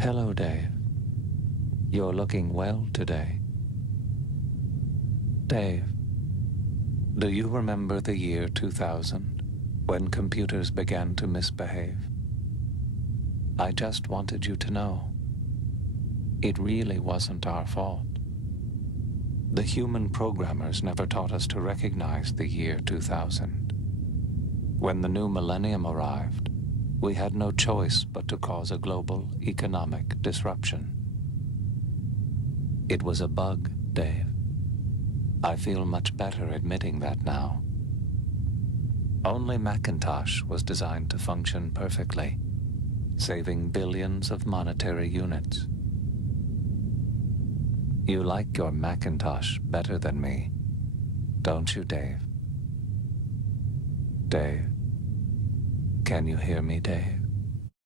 Hello, Dave. You're looking well today. Dave, do you remember the year 2000, when computers began to misbehave? I just wanted you to know, it really wasn't our fault. The human programmers never taught us to recognize the year 2000. When the new millennium arrived, we had no choice but to cause a global economic disruption. It was a bug, Dave. I feel much better admitting that now. Only Macintosh was designed to function perfectly, saving billions of monetary units. You like your Macintosh better than me, don't you, Dave? Dave, can you hear me, Dave?